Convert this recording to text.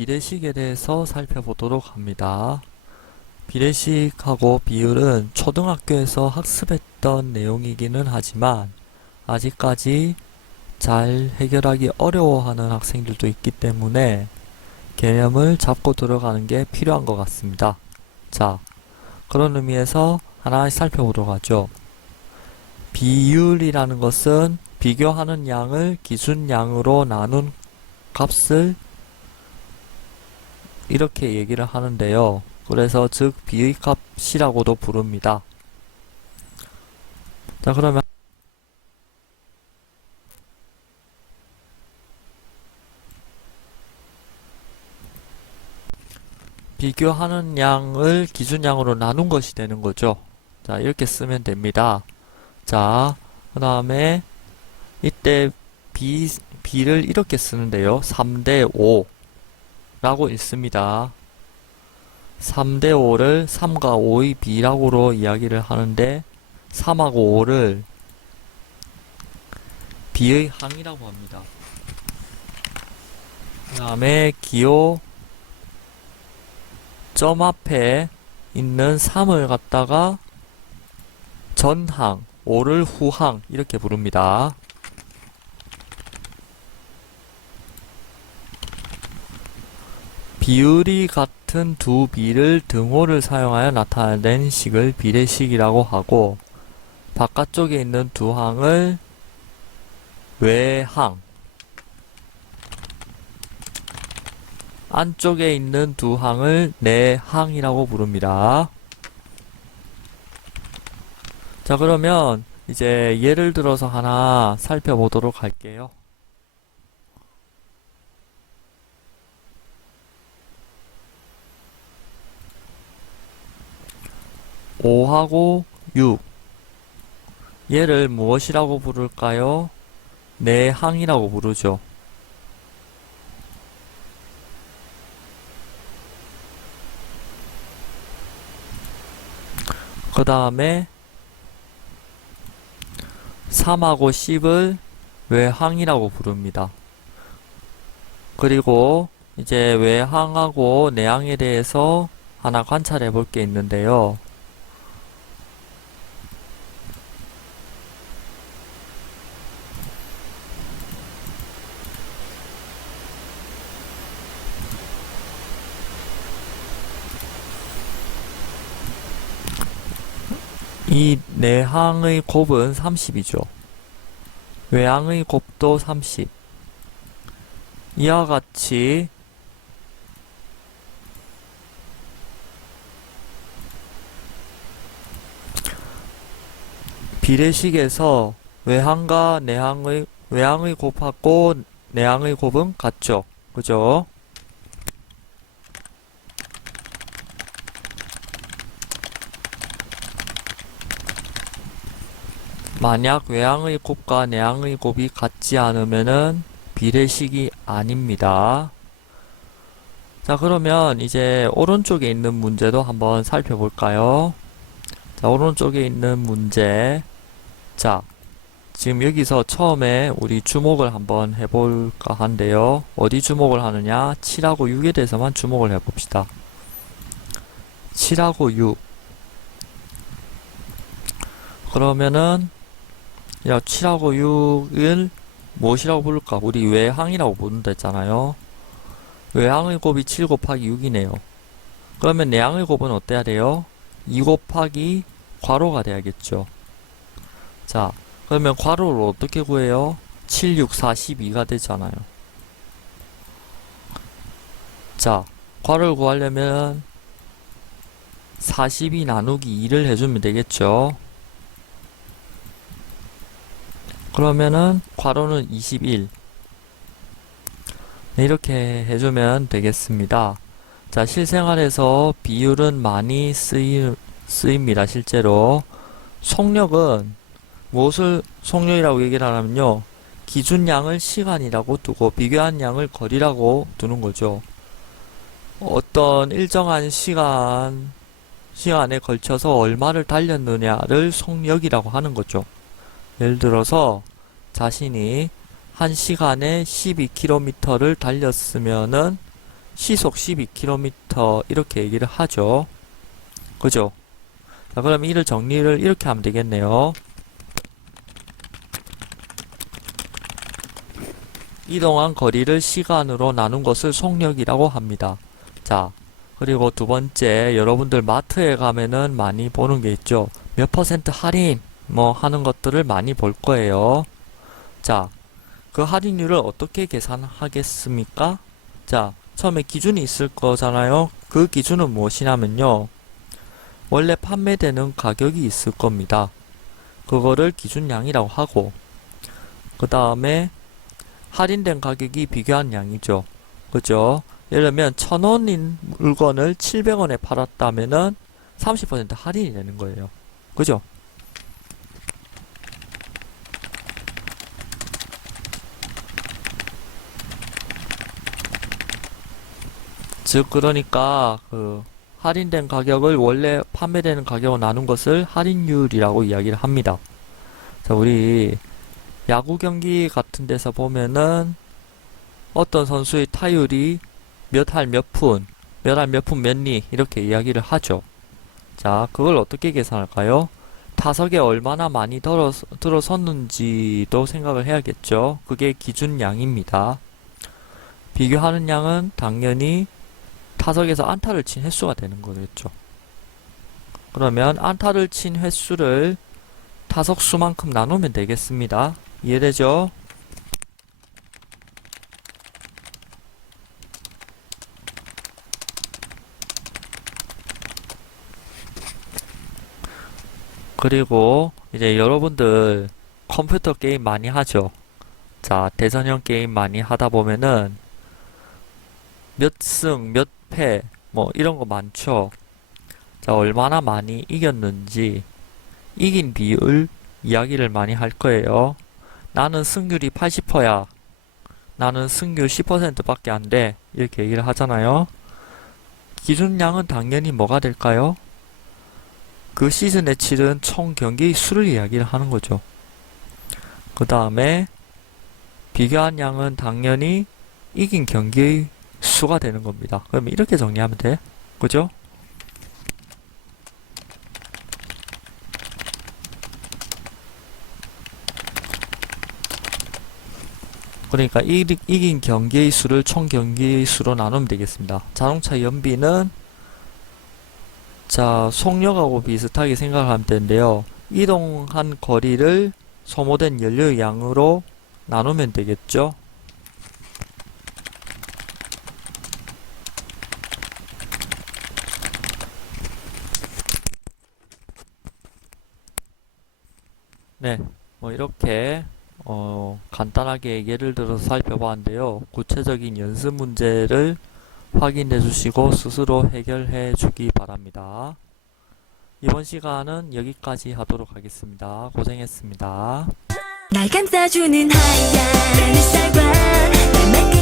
비례식에 대해서 살펴보도록 합니다. 비례식하고 비율은 초등학교에서 학습했던 내용이기는 하지만 아직까지 잘 해결하기 어려워하는 학생들도 있기 때문에 개념을 잡고 들어가는 게 필요한 것 같습니다. 자, 그런 의미에서 하나씩 살펴보도록 하죠. 비율이라는 것은 비교하는 양을 기준양으로 나눈 값을 이렇게 얘기를 하는데요. 그래서 즉 비의 값이라고도 부릅니다. 자, 그러면 비교하는 양을 기준양으로 나눈 것이 되는 거죠. 자, 이렇게 쓰면 됩니다. 자, 그 다음에 이때 B를 이렇게 쓰는데요. 3대 5 라고 읽습니다. 3대 5를 3과 5의 비락으로 이야기를 하는데 3하고 5를 비의 항이라고 합니다. 그 다음에 기호 점 앞에 있는 3을 갖다가 전항, 5를 후항 이렇게 부릅니다. 비율이 같은 두 비를 등호를 사용하여 나타낸 식을 비례식이라고 하고 바깥쪽에 있는 두 항을 외항, 안쪽에 있는 두 항을 내항이라고 부릅니다. 자, 그러면 이제 예를 들어서 하나 살펴보도록 할게요. 5하고 6 얘를 무엇이라고 부를까요? 내항이라고 부르죠. 그 다음에 3하고 10을 외항이라고 부릅니다. 그리고 이제 외항하고 내항에 대해서 하나 관찰해 볼 게 있는데요. 이 내항의 곱은 30이죠. 외항의 곱도 30. 이와 같이 비례식에서 외항과 외항의 곱하고 내항의 곱은 같죠. 그죠? 만약 외항의 곱과 내항의 곱이 같지 않으면은 비례식이 아닙니다. 자, 그러면 이제 오른쪽에 있는 문제도 한번 살펴볼까요? 자, 오른쪽에 있는 문제. 자, 지금 여기서 처음에 우리 주목을 한번 해볼까 한데요. 어디 주목을 하느냐? 7하고 6에 대해서만 주목을 해봅시다. 7하고 6. 그러면은 7하고 6을 무엇이라고 부를까? 우리 외항이라고 부른다 했잖아요. 외항의 곱이 7 곱하기 6이네요. 그러면 내항의 곱은 어때야 돼요? 2 곱하기 괄호가 돼야겠죠. 자, 그러면 괄호를 어떻게 구해요? 7, 6, 42가 되잖아요. 자, 괄호를 구하려면 42 나누기 2를 해주면 되겠죠. 그러면은 괄호는 21. 네, 이렇게 해주면 되겠습니다. 자, 실생활에서 비율은 많이 쓰입니다. 실제로 속력은 무엇을 속력이라고 얘기를 하냐면요, 기준량을 시간이라고 두고 비교한 양을 거리라고 두는 거죠. 어떤 일정한 시간에 걸쳐서 얼마를 달렸느냐를 속력이라고 하는 거죠. 예를 들어서 자신이 1시간에 12km를 달렸으면은 시속 12km 이렇게 얘기를 하죠. 그죠? 자, 그럼 이를 정리를 이렇게 하면 되겠네요. 이동한 거리를 시간으로 나눈 것을 속력이라고 합니다. 자, 그리고 두 번째, 여러분들 마트에 가면은 많이 보는 게 있죠. 몇 퍼센트 할인, 뭐 하는 것들을 많이 볼 거예요. 자, 그 할인율을 어떻게 계산하겠습니까? 자, 처음에 기준이 있을 거잖아요. 그 기준은 무엇이냐면요. 원래 판매되는 가격이 있을 겁니다. 그거를 기준량이라고 하고, 그 다음에 할인된 가격이 비교한 양이죠. 그죠? 예를 들면 1,000원인 물건을 700원에 팔았다면은 30% 할인이 되는 거예요. 그죠? 즉 그러니까 그 할인된 가격을 원래 판매되는 가격으로 나눈 것을 할인율이라고 이야기를 합니다. 자, 우리 야구 경기 같은 데서 보면은 어떤 선수의 타율이 몇 할 몇 푼, 몇 할 몇 푼 몇 리 이렇게 이야기를 하죠. 자, 그걸 어떻게 계산할까요? 타석에 얼마나 많이 들어섰는지도 생각을 해야겠죠. 그게 기준량입니다. 비교하는 양은 당연히 타석에서 안타를 친 횟수가 되는 거겠죠. 그러면 안타를 친 횟수를 타석 수만큼 나누면 되겠습니다. 이해되죠? 그리고 이제 여러분들 컴퓨터 게임 많이 하죠? 자, 대전형 게임 많이 하다 보면은 몇 승, 몇 패, 뭐 이런 거 많죠? 자, 얼마나 많이 이겼는지 이긴 비율 이야기를 많이 할 거예요. 나는 승률이 80%야. 나는 승률 10%밖에 안 돼. 이렇게 얘기를 하잖아요. 기준량은 당연히 뭐가 될까요? 그 시즌에 치른 총 경기 수를 이야기를 하는 거죠. 그 다음에 비교한 양은 당연히 이긴 경기의 수가 되는 겁니다. 그러면 이렇게 정리하면 돼. 그죠? 그러니까 이긴 경기의 수를 총 경기의 수로 나누면 되겠습니다. 자동차 연비는 자, 속력하고 비슷하게 생각하면 되는데요. 이동한 거리를 소모된 연료의 양으로 나누면 되겠죠. 네, 뭐 이렇게 간단하게 예를 들어서 살펴봤는데요. 구체적인 연습 문제를 확인해 주시고 스스로 해결해 주기 바랍니다. 이번 시간은 여기까지 하도록 하겠습니다. 고생했습니다. 날 감싸주는 하얀 햇살과 날